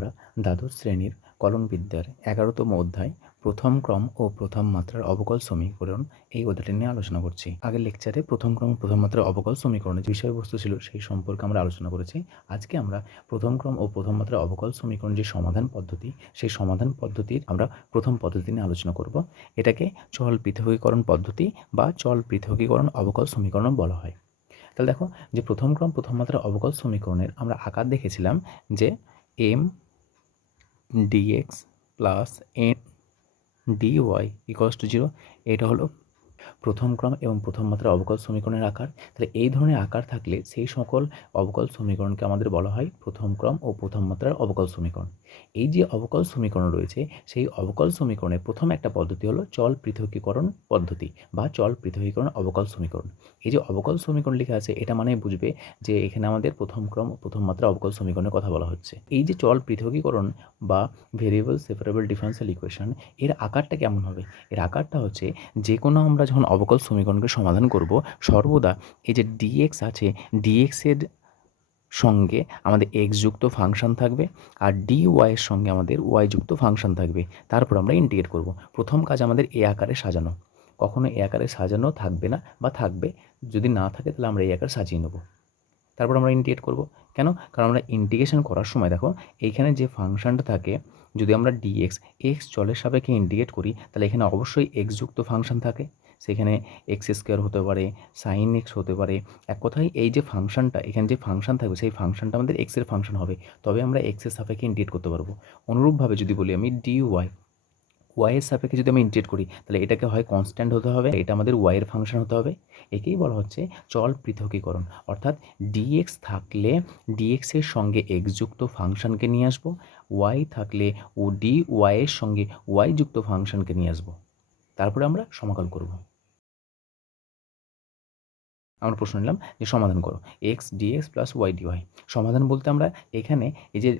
আমরা দ্বাদশ শ্রেণির কলন বিদ্যার এগারোতম অধ্যায়, প্রথম ক্রম ও প্রথম মাত্রার অবকল সমীকরণ এই অধ্যায়টি নিয়ে আলোচনা করছি। আগের লেকচারে প্রথম ক্রম প্রথম মাত্রার অবকল সমীকরণের বিষয়বস্তু ছিল সেই সম্পর্কে আমরা আলোচনা করেছি। আজকে আমরা প্রথম ক্রম ও প্রথম মাত্রার অবকল সমীকরণ যে সমাধান পদ্ধতি, সেই সমাধান পদ্ধতির আমরা প্রথম পদ্ধতি নিয়ে আলোচনা করব। এটাকে চল পৃথকীকরণ পদ্ধতি বা চল পৃথকীকরণ অবকল সমীকরণ বলা হয়। তাহলে দেখো যে প্রথম ক্রম, প্রথম মাত্রার অবকল সমীকরণের আমরা আকার দেখেছিলাম যে M dx plus N dy equals to zero এটা হলো প্রথম ক্রম এবং প্রথম মাত্রার অবকল সমীকরণের আকার। তাহলে এই ধরনের আকার থাকলে সেই সকল অবকল সমীকরণকে আমাদের বলা হয় প্রথম ক্রম ও প্রথম মাত্রার অবকল সমীকরণ। এই যে অবকল সমীকরণ রয়েছে, সেই অবকল সমীকরণের প্রথম একটা পদ্ধতি হলো চল পৃথকীকরণ পদ্ধতি বা চল পৃথকীকরণ অবকল সমীকরণ। এই যে অবকল সমীকরণ লেখা আছে, এটা মানে বুঝবে যে এখানে আমাদের প্রথম ক্রম ও প্রথম মাত্রা অবকল সমীকরণের কথা বলা হচ্ছে। এই যে চল পৃথকীকরণ বা ভেরিয়েবল সেপারেবল ডিফারেন্সিয়াল ইকুয়েশন, এর আকারটা কেমন হবে? এর আকারটা হচ্ছে যে কোনো আমরা যখন অবকল সমীকরণকে সমাধান করব, সর্বদা এই যে ডিএক্স আছে ডিএক্সের সঙ্গে আমাদের এক্স যুক্ত ফাংশন থাকবে আর ডি ওয়াইয়ের সঙ্গে আমাদের ওয়াই যুক্ত ফাংশন থাকবে। তারপর আমরা ইন্টিগ্রেট করব। প্রথম কাজ আমাদের এ আকারে সাজানো। কখনো এ আকারে সাজানো থাকবে না বা থাকবে। যদি না থাকে তাহলে আমরা এই আকারে সাজিয়ে নেব। তারপর আমরা ইন্টিগ্রেট করব। কেন? কারণ আমরা ইন্টিগ্রেশন করার সময় দেখো, এইখানে যে ফাংশনটা থাকে, যদি আমরা ডিএক্স এক্স চলের সাপেক্ষে ইন্টিগ্রেট করি, তাহলে এখানে অবশ্যই এক্স যুক্ত ফাংশন থাকে। সেখানে এক্স স্কোয়ার হতে পারে সাইন এক্স হতে পারে। এক কথায় এই যে ফাংশনটা, এখানে যে ফাংশন থাকবে, সেই ফাংশনটা আমাদের এক্সের ফাংশন হবে। তবে আমরা এক্সের সাপেক্ষে ইন্টিগ্রেট করতে পারব। অনুরূপভাবে যদি বলি আমি ডি ওয়াই ওয়াইয়ের সাপেক্ষে যদি আমি ইন্টিগ্রেট করি, তাহলে এটাকে হয় কনস্ট্যান্ট হতে হবে। এটা আমাদের ওয়াইয়ের ফাংশন হতে হবে। একেই বলা হচ্ছে চল পৃথকীকরণ। অর্থাৎ ডিএক্স থাকলে ডিএক্সের সঙ্গে এক্স যুক্ত ফাংশনকে নিয়ে আসব ওয়াই থাকলে ও ডি ওয়াইয়ের সঙ্গে ওয়াই যুক্ত ফাংশনকে নিয়ে আসব। তারপরে আমরা সমাকল করব। আমরা প্রশ্ন নিলাম যে সমাধান করো। X dx plus y dy সমাধান বলতে আমরা এখানে এই যে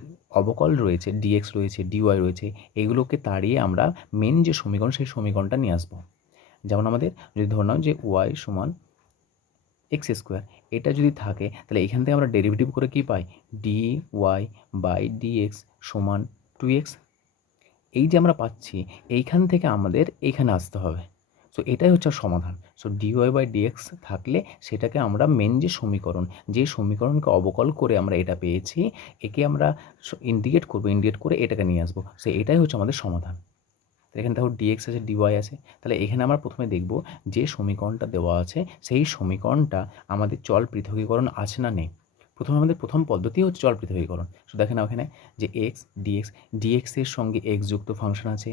অবকল রয়েছে ডিএক্স রয়েছে ডিওয়াই রয়েছে, এগুলোকে তাড়িয়ে আমরা মেন যে সমীকরণ, সেই সমীকরণটা নিয়ে আসব। যেমন আমাদের যদি ধরলাম যে ওয়াই সমান এক্স স্কোয়ার এটা যদি থাকে, তাহলে এখান থেকে আমরা ডেরিভেটিভ করে কি পাই? ডি ওয়াই বাই ডিএক্স সমান টু এক্স এই যে আমরা পাচ্ছি, এইখান থেকে আমাদের এইখানে আসতে হবে। সো এটাই হচ্ছে সমাধান। সো ডিওয়াই বাই ডিএক্স থাকলে সেটাকে আমরা মেন যে সমীকরণ, যে সমীকরণকে অবকল করে আমরা এটা পেয়েছি, একে আমরা ইন্ডিকেট করব ইন্ডিকেট করে এটাকে নিয়ে আসব। সে এটাই হচ্ছে আমাদের সমাধান। এখানে দেখো ডিএক্স আছে ডিওয়াই আছে। তাহলে এখানে আমরা প্রথমে দেখব যে সমীকরণটা দেওয়া আছে, সেই সমীকরণটা আমাদের চল পৃথকীকরণ আছে না নেই। প্রথমে আমাদের প্রথম পদ্ধতি হচ্ছে চল পৃথকীকরণ। সো দেখেন ওখানে যে এক্স ডিএক্স ডিএক্সের সঙ্গে এক্স যুক্ত ফাংশন আছে।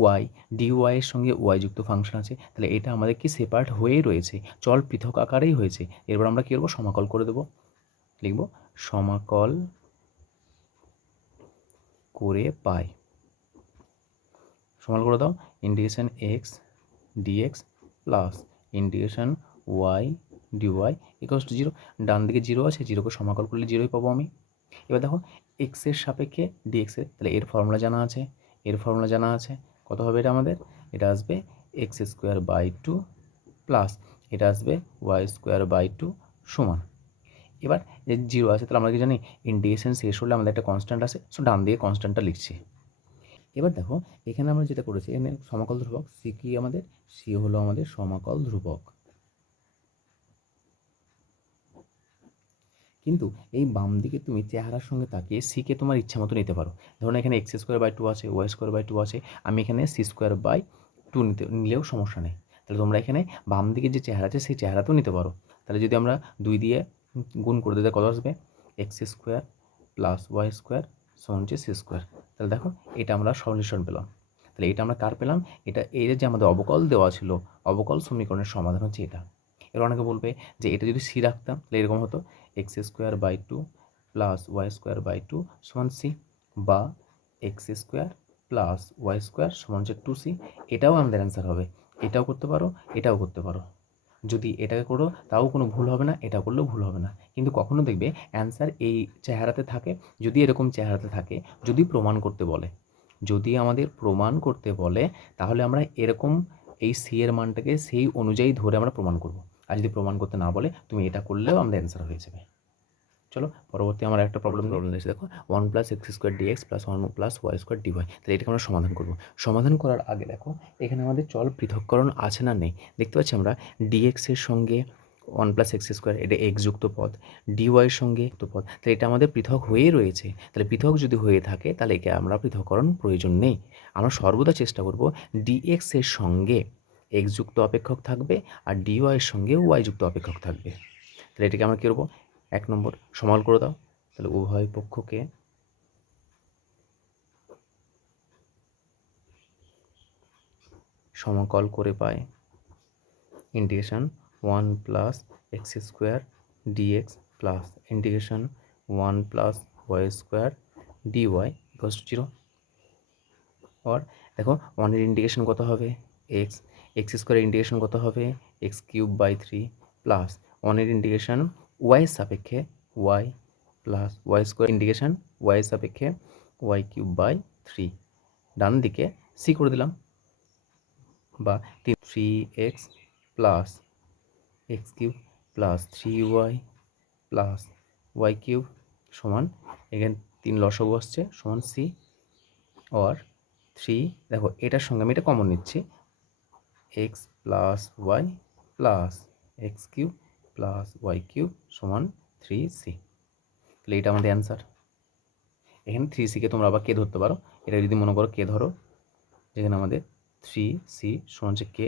ওয়াই ডিওয়াইয়ের সঙ্গে ওয়াই যুক্ত ফাংশন আছে, তাহলে এটা আমাদের কি সেপারেট হয়েই রয়েছে, চল পৃথক আকারেই হয়েছে, এরপর আমরা কী করব? সমাকল করে দেবো, লিখব সমাকল করে পাই, সমাকল করে দাও integration x dx plus integration y dy equals to zero ডান দিকে জিরো আছে জিরোকে সমাকল করলে জিরোই পাবো আমি, এবার দেখো এক্সের সাপেক্ষে ডিএক্সের তাহলে এর ফর্মুলা জানা আছে এর ফর্মুলা জানা আছে। কত হবে এটা আমাদের? এটা আসবে x square by two plus এটা আসবে ওয়াই স্কোয়ার বাই টু সমান। এবার যে জিরো আছে, তাহলে আমরা কি জানি? ইন্টিগ্রেশন শেষ হলে আমাদের একটা কনস্ট্যান্ট আছে সো ডান দিয়ে কনস্ট্যান্টটা লিখছি। এবার দেখো, এখানে আমরা যেটা করেছি, এখানে সমাকল ধ্রুবক সি কি আমাদের? সি হলো আমাদের সমাকল ধ্রুবক। কিন্তু এই বাম দিকে তুমি চেহারার সঙ্গে তাকিয়ে সিকে তোমার ইচ্ছা মতো নিতে পারো। ধরুন এখানে এক্স স্কোয়ার বাই টু আছে ওয়াই স্কোয়ার বাই টু আছে, আমি এখানে সি স্কোয়ার বাই টু নিতে, নিলেও সমস্যা নেই। তাহলে তোমরা এখানে বাম দিকে যে চেহারা আছে, সেই চেহারাতেও নিতে পারো। তাহলে যদি আমরা দুই দিয়ে গুণ করে দিতে কত আসবে? X square plus y square সমান হচ্ছে সি স্কোয়ার তাহলে দেখো, এটা আমরা সলিউশন পেলাম। তাহলে এটা আমরা কার পেলাম? এটা এর যে আমাদের অবকল দেওয়া ছিল, অবকল সমীকরণের সমাধান হচ্ছে এটা। এবার অনেকে বলবে যে এটা যদি সি রাখতাম, তাহলে এরকম হতো। X square by two plus y square by two সমান সি বা x square plus y square সমান হচ্ছে টু সি। এটাও আমাদের অ্যান্সার হবে। এটাও করতে পারো, এটাও করতে পারো। যদি এটাকে করো, তাও কোনো ভুল হবে না, এটা করলেও ভুল হবে না। কিন্তু কখনো দেখবে অ্যান্সার এই চেহারাতে থাকে, যদি এরকম চেহারাতে থাকে, যদি প্রমাণ করতে বলে। যদি আমাদের প্রমাণ করতে বলে, তাহলে আমরা এরকম এই সি এর মানটাকে সেই অনুযায়ী ধরে আমরা প্রমাণ করব। আর যদি প্রমাণ করতে না বলে তুমি এটা করলেও আমাদের অ্যান্সার হয়ে যাবে। চলো পরবর্তী আমার একটা প্রবলেম প্রবলেম দিয়েছে দেখো। One plus x square dx plus one plus y square dy তাহলে এটাকে আমরা সমাধান করব। সমাধান করার আগে দেখো এখানে আমাদের চল পৃথককরণ আছে না নেই? দেখতে পাচ্ছি আমরা ডিএক্সের সঙ্গে ওয়ান প্লাস এক্স স্কোয়ার এটা এক্স যুক্ত পদ ডিওয়াইয়ের সঙ্গে যুক্ত পদ। তাহলে এটা আমাদের পৃথক হয়েই রয়েছে। তাহলে পৃথক যদি হয়ে থাকে তাহলে একে আমরা পৃথককরণ প্রয়োজন নেই। আমরা সর্বদা চেষ্টা করব ডিএক্স এর সঙ্গে এক্স যুক্ত অপেক্ষক থাকবে আর ডিওয়াইয়ের সঙ্গে ওয়াই যুক্ত অপেক্ষক থাকবে। তাহলে এটাকে আমরা কী করব? এক নম্বর সমাল করে দাও। তাহলে উভয় পক্ষকে সমকল করে পায় integration one plus x square dx plus integration one plus y square dy equals to zero আর দেখো ওয়ানের ইন্টিগ্রেশন কত হবে? এক্স এক্স স্কোয়ারের ইন্টিগ্রেশন কত হবে? X cube by three plus ওয়ানের ইন্টিগ্রেশন ওয়াইয়ের সাপেক্ষে y plus y square integration ওয়াইয়ের সাপেক্ষে ওয়াই কিউব বাই থ্রি ডান দিকে সি করে দিলাম। বা three x plus x cube plus three y plus y cube সমান, এখানে তিন লসগু আসছে, সমান সি আর থ্রি দেখো, এটার সঙ্গে আমি এটা কমন নিচ্ছি। X plus y plus x cube plus y cube সমান থ্রি সি তাহলে এটা আমাদের অ্যান্সার এখানে থ্রি সিকে তোমরা আবার কে ধরতে পারো। এটা যদি মনে করো কে ধরো, যেখানে আমাদের থ্রি সি সমান হচ্ছে কে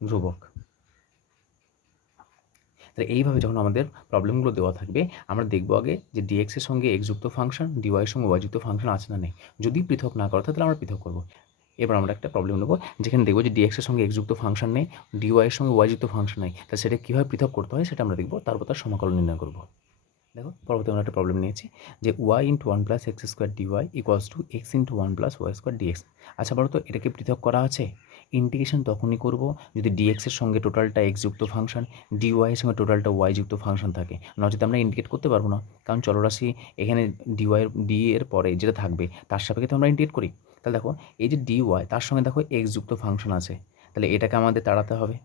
ধ্রুবক। তাহলে এইভাবে যখন আমাদের প্রবলেমগুলো দেওয়া থাকবে, আমরা দেখব আগে যে ডিএক্সের সঙ্গে এক্স যুক্ত ফাংশন ডিওয়াইয়ের সঙ্গে ওয়াই যুক্ত ফাংশন আছে না নেই। যদি পৃথক না করা, তাহলে আমরা পৃথক করব। এবার আমরা একটা প্রবলেম নেব, যেখানে দেখব যে ডিএক্সের সঙ্গে এক্স যুক্ত ফাংশন নেই ডিওয়াইয়ের সঙ্গে ওয়াই যুক্ত ফাংশন নেই। তাহলে সেটা কীভাবে পৃথক করতে হয় সেটা আমরা দেখব, তারপর তার সমাকলন নির্ণয় করব। দেখো, পরবর্তী আমরা একটা প্রবলেম নিয়েছি, যে y into one plus x square dy equals to x into one plus y square dx আচ্ছা বলো তো এটাকে পৃথক করা আছে? ইন্টিগ্রেশন তখনই করব যদি ডিএক্সের সঙ্গে টোটালটা এক্স যুক্ত ফাংশন ডিওয়াইয়ের সঙ্গে টোটালটা ওয়াই যুক্ত ফাংশন থাকে। নচেত আমরা ইন্ডিকেট করতে পারব না। কারণ চলরাশি এখানে ডিওয়াইয়ের ডি এর পরে যেটা থাকবে, তার সাপেক্ষে তো আমরা ইন্ডিকেট করি। তাহলে দেখো, এই যে ডিওয়াই তার সঙ্গে দেখো এক্স যুক্ত ফাংশন আছে। তাহলে এটাকে আমাদের তাড়াতে হবে।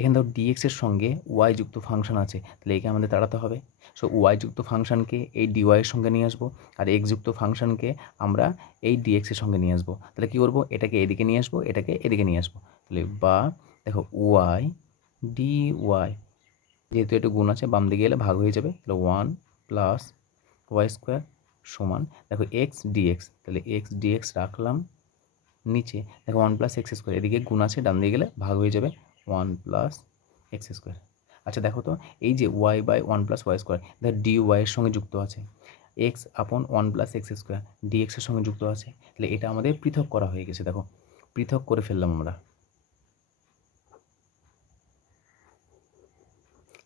এখানে ধরো ডিএক্সের সঙ্গে ওয়াই যুক্ত ফাংশন আছে, তাহলে একে আমাদের তাড়াতে হবে। সো ওয়াই যুক্ত ফাংশনকে এই ডিওয়াইয়ের সঙ্গে নিয়ে আসব, আর এক্স যুক্ত ফাংশনকে আমরা এই ডিএক্সের সঙ্গে নিয়ে আসব। তাহলে কী করব? এটাকে এদিকে নিয়ে আসব, এটাকে এদিকে নিয়ে আসব। তাহলে বা, দেখো ওয়াই ডি ওয়াই যেহেতু একটু গুণ আছে, বাম দিকে এলে ভাগ হয়ে যাবে। তাহলে ওয়ান প্লাস ওয়াই স্কোয়ার সমান, দেখো এক্স ডিএক্স তাহলে এক্স ডিএক্স রাখলাম নিচে। দেখো ওয়ান প্লাস এক্স স্কোয়ার এদিকে গুণ আছে, ডান দিকে গেলে ভাগ হয়ে যাবে। One plus x square. আচ্ছা দেখো তো, এই যে y by one plus y square দেখ ডি ওয়াইয়ের সঙ্গে যুক্ত আছে। X upon one plus x square, d এক্সের সঙ্গে যুক্ত আছে। তাহলে এটা আমাদের পৃথক করা হয়ে গেছে, দেখো। পৃথক করে ফেললাম আমরা।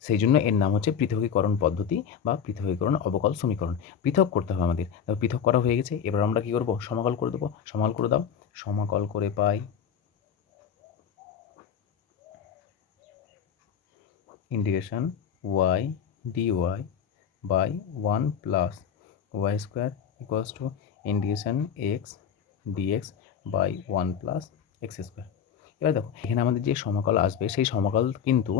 সেই জন্য এর নাম হচ্ছে পৃথকীকরণ পদ্ধতি বা পৃথকীকরণ অবকল সমীকরণ। পৃথক করতে হবে আমাদের। পৃথক করা হয়ে গেছে। এবার আমরা কী করব? সমাকল করে দেবো। সমাকল করে দাও। সমাকল করে পাই integration y dy by one plus y square equals to integration x dx by one plus x square এবার দেখো, এখানে আমাদের যে সমাকল আসবে, সেই সমাকল কিন্তু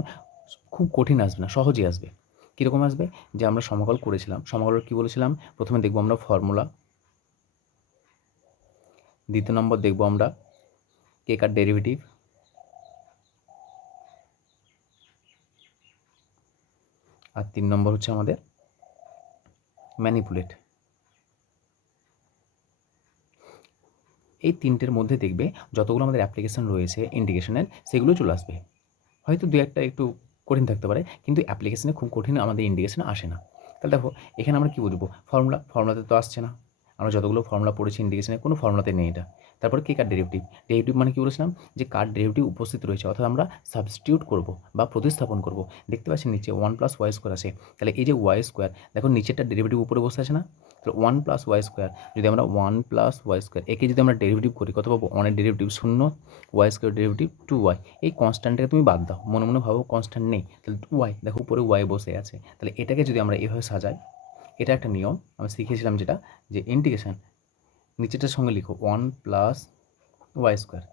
খুব কঠিন আসবে না, সহজেই আসবে। কীরকম আসবে? যে আমরা সমাকল করেছিলাম সমাকল কী বলেছিলাম? প্রথমে দেখব আমরা ফর্মুলা দ্বিতীয় নম্বর দেখব আমরা কেকার ডেরিভেটিভ আর তিন নম্বর হচ্ছে আমাদের ম্যানিপুলেট এই তিনটের মধ্যে দেখবে যতগুলো আমাদের অ্যাপ্লিকেশান রয়েছে ইন্ডিকেশনের সেগুলো চলে আসবে। হয়তো দু একটা একটু কঠিন থাকতে পারে, কিন্তু অ্যাপ্লিকেশানে খুব কঠিন আমাদের ইন্ডিকেশান আসে না। তাহলে দেখো, এখানে আমরা কী বুঝব? ফর্মুলা ফর্মুলাতে তো আসছে না। আমরা যতগুলো ফর্মুলা পড়েছি ইন্ডিকেশনে কোনো ফর্মুলাতে নেই এটা। তারপরে কে কার ডেরিভেটিভ ডেরিভেটিভ মানে কী বলেছিলাম? যে কার ডেরিভেটিভ উপস্থিত রয়েছে, অর্থাৎ আমরা সাবস্টিটিউট করব বা প্রতিস্থাপন করব। দেখতে পাচ্ছি নিচে ওয়ান প্লাস ওয়াই স্কোয়ার আছে। তাহলে এই যে ওয়াই স্কোয়ার দেখো নিচেরটা ডেরিভেটিভ উপরে বসে আছে না? তাহলে ওয়ান প্লাস ওয়াই স্কোয়ার যদি আমরা ওয়ান প্লাস ওয়াই স্কোয়ার একে যদি আমরা ডেরিভেটিভ করি, কত পাবো? ওয়ানের ডেরিভেটিভ শূন্য y square derivative two y এই কনস্ট্যান্টটাকে তুমি বাদ দাও, মনে মনে ভাবো কনস্ট্যান্ট নেই। তাহলে টু ওয়াই দেখো উপরে ওয়াই বসে আছে। তাহলে এটাকে যদি আমরা এভাবে সাজাই এটা একটা নিয়ম, আমি শিখেছিলাম যেটা, যে ইন্টিগ্রেশন নিচেটার সঙ্গে লিখো ওয়ান প্লাস ওয়াই স্কোয়ার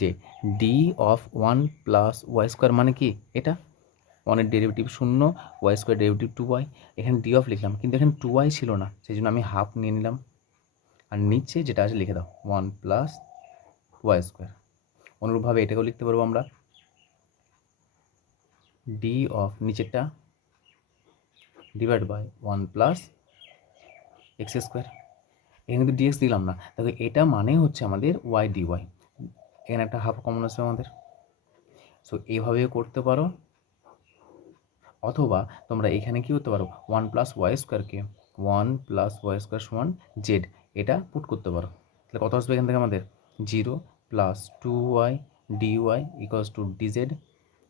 যে d of one plus y square মানে কি? এটা? ওয়ানের ডেরিভেটিভ শূন্য y square derivative two y এখানে ডি অফ লিখলাম, কিন্তু এখানে টু ওয়াই ছিল না সেই জন্য আমি হাফ নিয়ে নিলাম। আর নিচে যেটা আছে, লিখে দাও ওয়ান প্লাস ওয়াই স্কোয়ার অনুরূপভাবে এটাকেও লিখতে পারব আমরা। ডি অফ নিচেরটা divide by one plus x square এখানে কিন্তু ডিএক্স দিলাম না। দেখো এটা মানে হচ্ছে আমাদের ওয়াই ডি ওয়াই এখানে একটা হাফ কমন আসবে আমাদের। সো এইভাবেও করতে পারো। অথবা তোমরা এখানে কী করতে পারো? ওয়ান প্লাস ওয়াই স্কোয়ারকে ওয়ান প্লাস ওয়াই স্কোয়ার সমান জেড এটা পুট করতে পারো। তাহলে কত আসবে এখান থেকে আমাদের? Zero plus two y d y equals to dz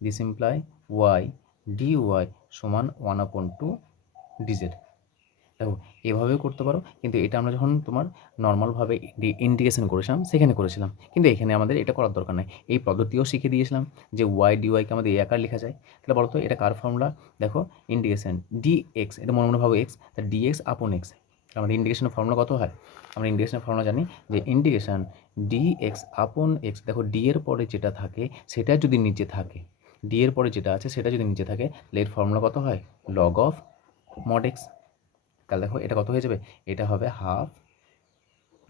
this imply y d y সমান ওয়ান আপন টু ডিজেড দেখো এভাবেও করতে পারো, কিন্তু এটা আমরা যখন তোমার নর্মালভাবে ইন্ডিকেশন করেছিলাম, সেখানে করেছিলাম। কিন্তু এখানে আমাদের এটা করার দরকার নেই। এই পদ্ধতিও শিখে দিয়েছিলাম যে ওয়াই ডি ওয়াইকে আমাদের এই আকার লেখা যায়। তাহলে বলো তো, এটা কার ফর্মুলা দেখো ইন্ডিকেশন ডি এক্স এটা মনে মনে ভাবো এক্স তা ডি এক্স আপন এক্স আমাদের ইন্ডিকেশনের ফর্মুলা কত হয়? আমরা ইন্ডিকেশনের ফর্মুলা জানি যে integration d x upon x দেখো ডি এর পরে যেটা থাকে, সেটা যদি নিচে থাকে ডি এর পরে যেটা আছে, সেটা যদি নিচে থাকে, তাহলে এর ফর্মুলা কত হয়? লগ অফ মড এক্স তাহলে দেখো এটা কত হয়ে যাবে? এটা হবে half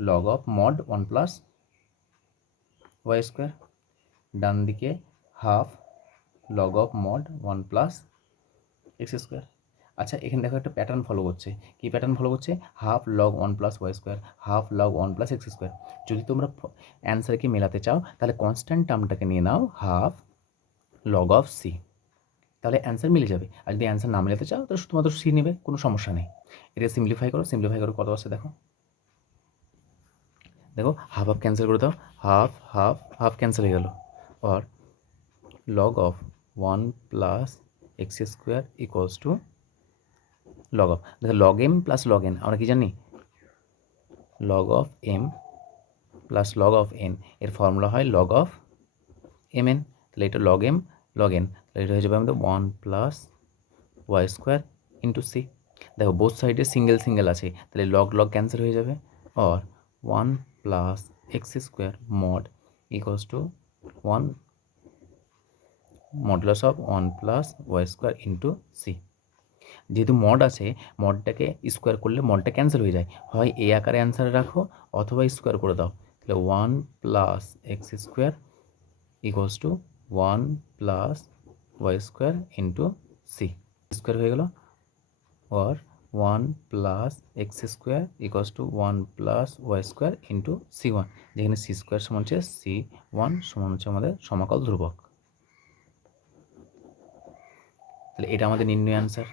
log of mod one plus y square ডান দিকে half log of mod one plus x square আচ্ছা এখানে দেখো একটা প্যাটার্ন ফলো করছে। কী প্যাটার্ন ফলো করছে? Half log one plus y square half log one plus x square যদি তোমরা অ্যান্সারকে মেলাতে চাও, তাহলে কনস্ট্যান্ট টার্মটাকে নিয়ে নাও হাফ লগ অফ সি তাহলে অ্যান্সার মিলে যাবে। আর যদি অ্যান্সার না মেলাতে চাও, তাহলে শুধুমাত্র সি নেবে, কোনো সমস্যা নেই। এটা সিম্পলিফাই করো সিম্পলিফাই করো, কত আসছে দেখো। দেখো হাফ হাফ ক্যান্সেল করে দাও। হাফ হাফ হাফ ক্যান্সেল হয়ে গেল। আর log of one plus x square equals to log of দেখো log M plus log N আমরা কি জানি? Log of M plus log of N এর ফর্মুলা হয় লগ অফ এম এন তাহলে এটা লগ এম লগ তাহলে এটা হয়ে যাবে আমাদের one plus y square into c দেখো বোথ সাইডে সিঙ্গেল সিঙ্গেল আছে, তাহলে লগ লগ ক্যান্সেল হয়ে যাবে আর one plus x square mod equals to one modulus of one plus y square into c যেহেতু মড আছে মডটাকে স্কোয়ার করলে মডটা ক্যান্সেল হয়ে যায়, হয় এ আকারে অ্যান্সার রাখো, অথবা স্কোয়ার করে দাও। তাহলে one plus x square equals to one plus y square into c square হয়ে গেল। or 1 plus x square equals to one plus y square into c one যেখানে সি স্কোয়ার সমান হচ্ছে সি ওয়ান সমান হচ্ছে আমাদের সমাকল ধ্রুবক। তাহলে এটা আমাদের নির্ণয় অ্যান্সার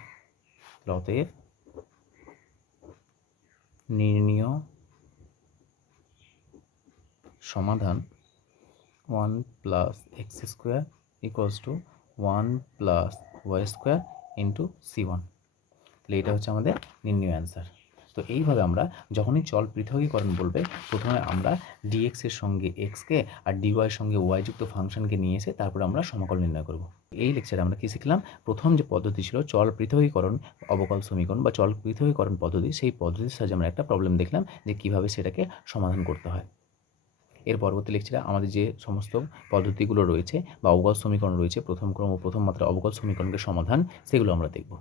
অতএব নির্ণয় সমাধান one plus x square equals to one plus y square into c one তাহলে এটা হচ্ছে আমাদের নির্ণয় অ্যান্সার তো এইভাবে আমরা যখনই চল পৃথকীকরণ বলবে, প্রথমে আমরা ডিএক্স এর সঙ্গে এক্সকে আর ডিওয়াইয়ের সঙ্গে ওয়াই যুক্ত ফাংশনকে নিয়ে এসে তারপরে আমরা সমাকল নির্ণয় করব। এই লেকচারে আমরা কী শিখলাম? প্রথম যে পদ্ধতি ছিল চল পৃথকীকরণ, অবকল সমীকরণ বা চল পৃথকীকরণ পদ্ধতি, সেই পদ্ধতির সাহায্যে আমরা একটা প্রবলেম দেখলাম যে কীভাবে সেটাকে সমাধান করতে হয়। এর পরবর্তী লেকচারে আমাদের যে সমস্ত পদ্ধতিগুলো রয়েছে বা অবকল সমীকরণ রয়েছে, প্রথম ক্রম ও প্রথম মাত্রা অবকল সমীকরণের সমাধান, সেগুলো আমরা দেখব।